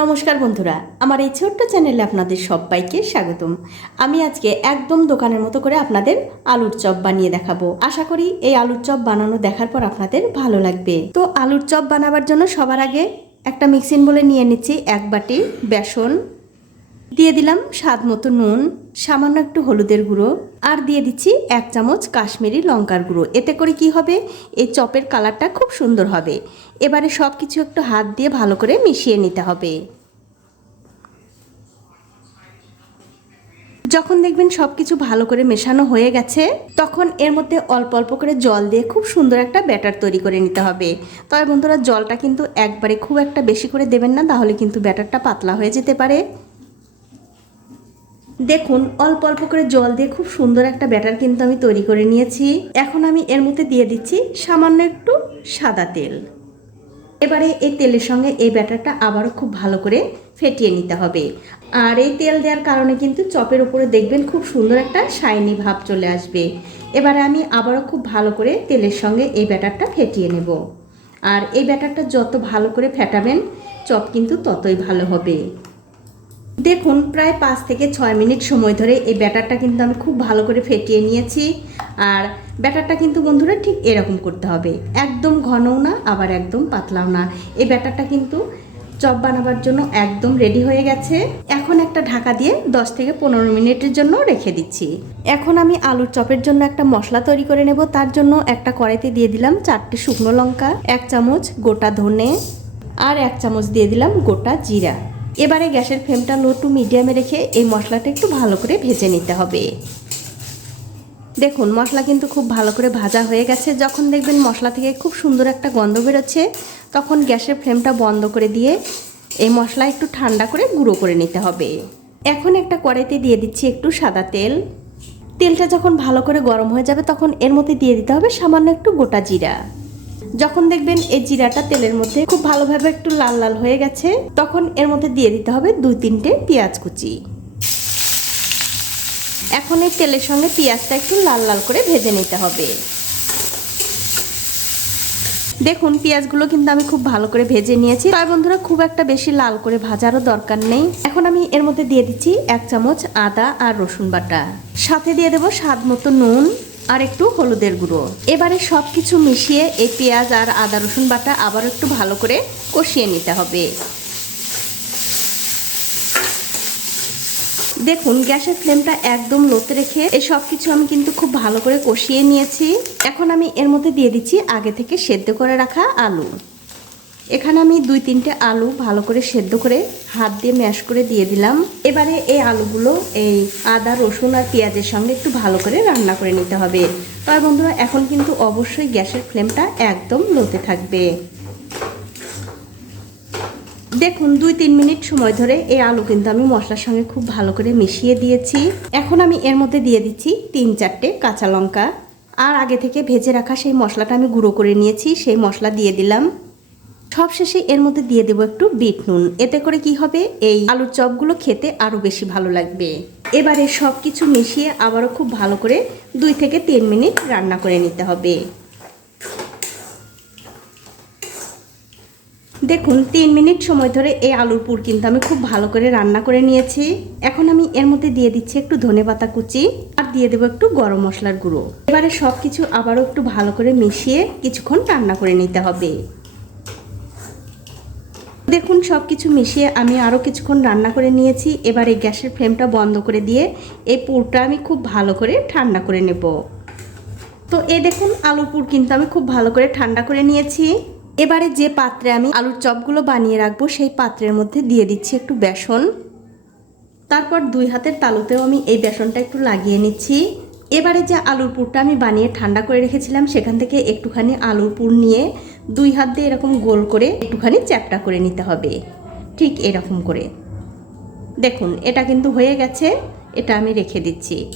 নমস্কার বন্ধুরা, আমার এই ছোট্ট চ্যানেলে আপনাদের সবাইকে স্বাগতম। আমি আজকে একদম দোকানের মতো করে আপনাদের আলুর চপ বানিয়ে দেখাবো। আশা করি এই আলুর চপ বানানো দেখার পর আপনাদের ভালো লাগবে। তো আলুর চপ বানাবার জন্য সবার আগে একটা মিক্সিং বলে নিয়ে নিচ্ছি এক বাটি বেসন দিয়ে দিলাম স্বাদ মতো নুন, সামান্য একটু হলুদের গুঁড়ো, আর দিয়ে দিচ্ছি এক চামচ কাশ্মীরি লঙ্কার গুঁড়ো। এতে করে কি হবে? এই চপের কালারটা খুব সুন্দর হবে। এবারে সব কিছু একটু হাত দিয়ে ভালো করে মিশিয়ে নিতে হবে। যখন দেখবেন সব কিছু ভালো করে মেশানো হয়ে গেছে, তখন এর মধ্যে অল্প অল্প করে জল দিয়ে খুব সুন্দর একটা ব্যাটার তৈরি করে নিতে হবে। তবে বন্ধুরা, জলটা কিন্তু একবারে খুব একটা বেশি করে দেবেন না, তাহলে কিন্তু ব্যাটারটা পাতলা হয়ে যেতে পারে। দেখুন, অল্প অল্প করে জল দিয়ে খুব সুন্দর একটা ব্যাটার কিন্তু আমি তৈরি করে নিয়েছি। এখন আমি এর মধ্যে দিয়ে দিচ্ছি সামান্য একটু সাদা তেল। এবারে এই তেলের সঙ্গে এই ব্যাটারটা আবারও খুব ভালো করে ফেটিয়ে নিতে হবে। আর এই তেল দেওয়ার কারণে কিন্তু চপের উপরে দেখবেন খুব সুন্দর একটা শাইনি ভাব চলে আসবে। এবারে আমি আবারও খুব ভালো করে তেলের সঙ্গে এই ব্যাটারটা ফেটিয়ে নেব। আর এই ব্যাটারটা যত ভালো করে ফেটাবেন, চপ কিন্তু ততই ভালো হবে। দেখুন, প্রায় পাঁচ থেকে ছয় মিনিট সময় ধরে এই ব্যাটারটা কিন্তু আমি খুব ভালো করে ফেটিয়ে নিয়েছি। আর ব্যাটারটা কিন্তু বন্ধুরা ঠিক এরকম করতে হবে। একদম ঘনও না, আবার একদম পাতলাও না। এই ব্যাটারটা কিন্তু চপ বানাবার জন্য একদম রেডি হয়ে গেছে। এখন একটা ঢাকা দিয়ে 10 থেকে পনেরো মিনিটের জন্য রেখে দিচ্ছি। এখন আমি আলুর চপের জন্য একটা মশলা তৈরি করে নেব। তার জন্য একটা কড়াইতে দিয়ে দিলাম চারটে শুকনো লঙ্কা, এক চামচ গোটা ধনে, আর এক চামচ দিয়ে দিলাম গোটা জিরা। এবারে গ্যাসের ফ্লেমটা লো টু মিডিয়ামে রেখে এই মশলাটা একটু ভালো করে ভেজে নিতে হবে। দেখুন, মশলা কিন্তু খুব ভালো করে ভাজা হয়ে গেছে। যখন দেখবেন মশলা থেকে খুব সুন্দর একটা গন্ধ বেরোচ্ছে, তখন গ্যাসের ফ্লেমটা বন্ধ করে দিয়ে এই মশলা একটু ঠান্ডা করে গুঁড়ো করে নিতে হবে। এখন একটা কড়াইতে দিয়ে দিচ্ছি একটু সাদা তেল। তেলটা যখন ভালো করে গরম হয়ে যাবে, তখন এর মধ্যে দিয়ে দিতে হবে সামান্য একটু গোটা জিরা। যখন দেখবেন এই জিরাটা তেলের মধ্যে খুব ভালোভাবে একটু লাল লাল হয়ে গেছে, তখন এর মধ্যে দিয়ে দিতে হবে দুই তিনটে পেঁয়াজ কুচি। এখন এই তেলের সঙ্গে পেঁয়াজটা একটু লাল লাল করে ভেজে নিতে হবে। দেখুন, পেঁয়াজগুলো কিন্তু আমি খুব ভালো করে ভেজে নিয়েছি। তাই বন্ধুরা, খুব একটা বেশি লাল করে ভাজারও দরকার নেই। এখন আমি এর মধ্যে দিয়ে দিচ্ছি এক চামচ আদা আর রসুন বাটা। সাথে দিয়ে দেবো স্বাদ মতো নুন। আর একটু হলুদের গুঁড়ো। এবারে সব কিছু মিশিয়ে এই পেঁয়াজ আর আদা, রসুন বাটা আবার একটু ভালো করে কষিয়ে নিতে হবে। দেখুন, গ্যাসের ফ্লেমটা একদম লোতে রেখে এই সব কিছু আমি কিন্তু খুব ভালো করে কষিয়ে নিয়েছি। এখন আমি এর মধ্যে দিয়ে দিচ্ছি আগে থেকে সেদ্ধ করে রাখা আলু। এখানে আমি দুই তিনটে আলু ভালো করে সেদ্ধ করে হাত দিয়ে ম্যাশ করে দিয়ে দিলাম। এবারে এই আলুগুলো, এই আদা, রসুন আর পেঁয়াজের সঙ্গে একটু ভালো করে রান্না করে নিতে হবে। তবে বন্ধুরা, এখন কিন্তু অবশ্যই গ্যাসের ফ্লেমটা একদম লোতে থাকবে। দেখুন, দুই তিন মিনিট সময় ধরে এই আলু কিন্তু আমি মশলার সঙ্গে খুব ভালো করে মিশিয়ে দিয়েছি। এখন আমি এর মধ্যে দিয়ে দিচ্ছি তিন চারটে কাঁচা লঙ্কা। আর আগে থেকে ভেজে রাখা সেই মশলাটা আমি গুঁড়ো করে নিয়েছি, সেই মশলা দিয়ে দিলাম। সবশেষে এর মধ্যে দিয়ে দেবো একটু বিট নুন। এতে করে কি হবে? এই আলুর চপগুলো খেতে আরও বেশি ভালো লাগবে। এবারে সব কিছু মিশিয়ে আবারও খুব ভালো করে দুই থেকে তিন মিনিট রান্না করে নিতে হবে। দেখুন, তিন মিনিট সময় ধরে এই আলুর পুর কিন্তু আমি খুব ভালো করে রান্না করে নিয়েছি। এখন আমি এর মধ্যে দিয়ে দিচ্ছি একটু ধনে পাতা কুচি আর দিয়ে দেবো একটু গরম মশলার গুঁড়ো। এবারে সব কিছু আবারও একটু ভালো করে মিশিয়ে কিছুক্ষণ রান্না করে নিতে হবে। দেখুন সব কিছু মিশিয়ে আমি আরও কিছুক্ষণ রান্না করে নিয়েছি। এবার এই গ্যাসের ফ্লেমটা বন্ধ করে দিয়ে এই পুরটা আমি খুব ভালো করে ঠান্ডা করে নেব। তো এই দেখুন, আলুর পুর কিন্তু আমি খুব ভালো করে ঠান্ডা করে নিয়েছি। এবারে যে পাত্রে আমি আলুর চপগুলো বানিয়ে রাখব, সেই পাত্রের মধ্যে দিয়ে দিচ্ছি একটু বেসন। তারপর দুই হাতের তালুতেও আমি এই বেসনটা একটু লাগিয়ে নিচ্ছি। এবারে যে আলুর পুরটা আমি বানিয়ে ঠান্ডা করে রেখেছিলাম, সেখান থেকে একটুখানি আলুর পুর নিয়ে দুই হাত দিয়ে এরকম গোল করে একটুখানি চ্যাপটা করে নিতে হবে। ঠিক এরকম করে। দেখুন, এটা কিন্তু হয়ে গেছে, এটা আমি রেখে দিচ্ছি।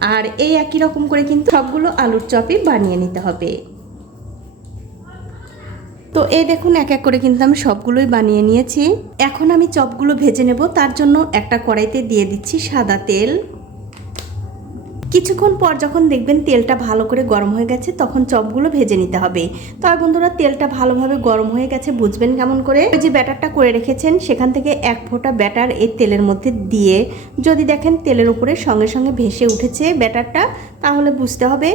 আর এই একই রকম করে কিন্তু সবগুলো আলুর চপই বানিয়ে নিতে হবে। তো এই দেখুন, এক এক করে কিন্তু আমি সবগুলোই বানিয়ে নিয়েছি। এখন আমি চপগুলো ভেজে নেব, তার জন্য একটা কড়াইতে দিয়ে দিচ্ছি সাদা তেল। কিছুক্ষণ পর যখন দেখবেন তেলটা ভালো করে গরম হয়ে গেছে, তখন চপগুলো ভেজে নিতে হবে। তবে বন্ধুরা, তেলটা ভালোভাবে গরম হয়ে গেছে, বুঝবেন কেমন করে? ওই যে ব্যাটারটা করে রেখেছেন, সেখান থেকে এক ফোঁটা ব্যাটার এই তেলের মধ্যে দিয়ে, যদি দেখেন তেলের উপরে সঙ্গে সঙ্গে ভেসে উঠেছে ব্যাটারটা, তাহলে বুঝতে হবে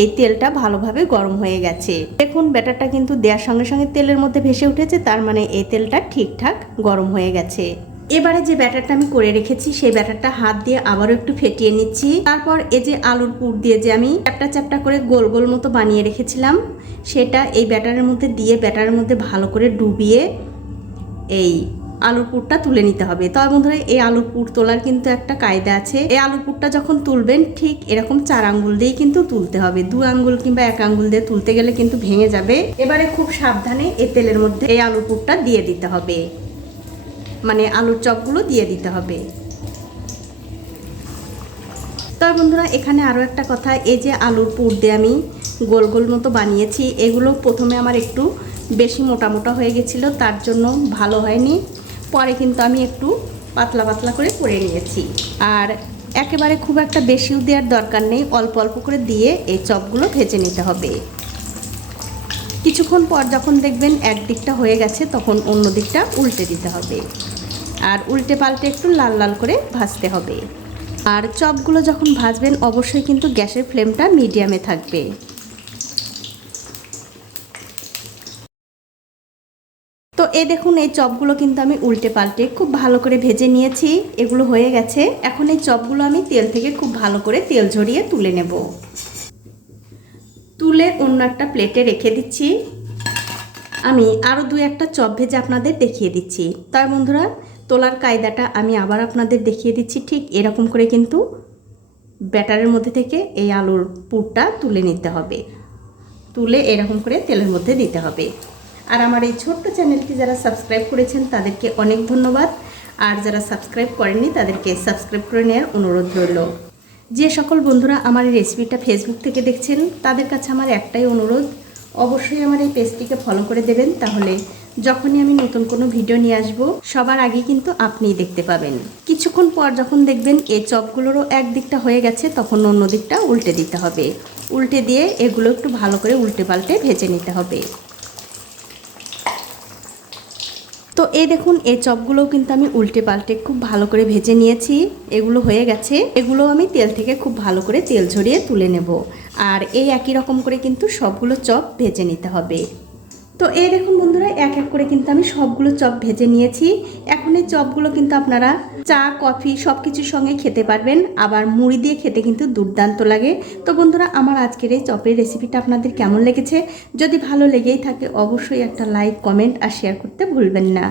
এই তেলটা ভালোভাবে গরম হয়ে গেছে। দেখুন, ব্যাটারটা কিন্তু দেওয়ার সঙ্গে সঙ্গে তেলের মধ্যে ভেসে উঠেছে, তার মানে এই তেলটা ঠিকঠাক গরম হয়ে গেছে। এবারে যে ব্যাটারটা আমি করে রেখেছি, সেই ব্যাটারটা হাত দিয়ে আবারও একটু ফেটিয়ে নিচ্ছি। তারপর এই যে আলুর পুর দিয়ে যে আমি চ্যাপটা চ্যাপটা করে গোল গোল মতো বানিয়ে রেখেছিলাম, সেটা এই ব্যাটারের মধ্যে দিয়ে ব্যাটারের মধ্যে ভালো করে ডুবিয়ে এই আলুর পুরটা তুলে নিতে হবে। তবে বন্ধুরা, এই আলুর পুর তোলার কিন্তু একটা কায়দা আছে। এই আলুর পুরটা যখন তুলবেন, ঠিক এরকম চার আঙ্গুল দিয়েই কিন্তু তুলতে হবে। দু আঙ্গুল কিংবা এক আঙ্গুল দিয়ে তুলতে গেলে কিন্তু ভেঙে যাবে। এবারে খুব সাবধানে এই তেলের মধ্যে এই আলুর পুরটা দিয়ে দিতে হবে। মানে আলুর চপগুলো দিয়ে দিতে হবে। তবে বন্ধুরা, এখানে আরও একটা কথা, এই যে আলুর পুর দিয়ে আমি গোল গোল মতো বানিয়েছি, এগুলো প্রথমে আমার একটু বেশি মোটা মোটা হয়ে গেছিল, তার জন্য ভালো হয়নি। পরে কিন্তু আমি একটু পাতলা পাতলা করে করে নিয়েছি। আর একেবারে খুব একটা বেশিও দেওয়ার দরকার নেই, অল্প অল্প করে দিয়ে এই চপগুলো ভেজে নিতে হবে। কিছুক্ষণ পর যখন দেখবেন এক দিকটা হয়ে গেছে, তখন অন্য দিকটা উল্টে দিতে হবে। আর উল্টে পাল্টে একটু লাল লাল করে ভাজতে হবে। আর চপগুলো যখন ভাজবেন, অবশ্যই কিন্তু গ্যাসের ফ্লেমটা মিডিয়ামে থাকবে। তো এই দেখুন, এই চপগুলো কিন্তু আমি উল্টে পাল্টে খুব ভালো করে ভেজে নিয়েছি। এগুলো হয়ে গেছে। এখন এই চপগুলো আমি তেল থেকে খুব ভালো করে তেল ঝরিয়ে তুলে নেব। তুলে অন্য একটা প্লেটে রেখে দিচ্ছি। আমি আরও দু একটা চপ ভেজে আপনাদের দেখিয়ে দিচ্ছি। তার বন্ধুরা, তোলার কায়দাটা আমি আবার আপনাদের দেখিয়ে দিচ্ছি। ঠিক এরকম করে কিন্তু ব্যাটারের মধ্যে থেকে এই আলুর পুরটা তুলে নিতে হবে। তুলে এরকম করে তেলের মধ্যে দিতে হবে। আর আমার এই ছোট্ট চ্যানেলটি যারা সাবস্ক্রাইব করেছেন, তাদেরকে অনেক ধন্যবাদ। আর যারা সাবস্ক্রাইব করেননি, তাদেরকে সাবস্ক্রাইব করে নেওয়ার অনুরোধ রইল। যে সকল বন্ধুরা আমার এই রেসিপিটা ফেসবুক থেকে দেখছেন, তাদের কাছে আমার একটাই অনুরোধ, অবশ্যই আমার এই পেজটিকে ফলো করে দেবেন, তাহলে যখনই আমি নতুন কোনো ভিডিও নিয়ে আসব, সবার আগে কিন্তু আপনিই দেখতে পাবেন। কিছুক্ষণ পর যখন দেখবেন এই চপগুলোরও এক দিকটা হয়ে গেছে, তখন অন্য দিকটা উল্টে দিতে হবে। উল্টে দিয়ে এগুলো একটু ভালো করে উল্টে পাল্টে ভেজে নিতে হবে। তো এই দেখুন, এই চপগুলোও কিন্তু আমি উল্টে পাল্টে খুব ভালো করে ভেজে নিয়েছি। এগুলো হয়ে গেছে। এগুলো আমি তেল থেকে খুব ভালো করে তেল ঝরিয়ে তুলে নেব। আর এই একই রকম করে কিন্তু সবগুলো চপ ভেজে নিতে হবে। তো এই দেখুন বন্ধুরা, এক এক করে কিন্তু আমি সবগুলো চপ ভেজে নিয়েছি। এখন এই চপগুলো কিন্তু আপনারা চা, কফি সব কিছুর সঙ্গে খেতে পারবেন। আবার মুড়ি দিয়ে খেতে কিন্তু দুর্দান্ত লাগে। তো বন্ধুরা, আমার আজকের এই চপের রেসিপিটা আপনাদের কেমন লেগেছে? যদি ভালো লেগেই থাকে, অবশ্যই একটা লাইক, কমেন্ট আর শেয়ার করতে ভুলবেন না।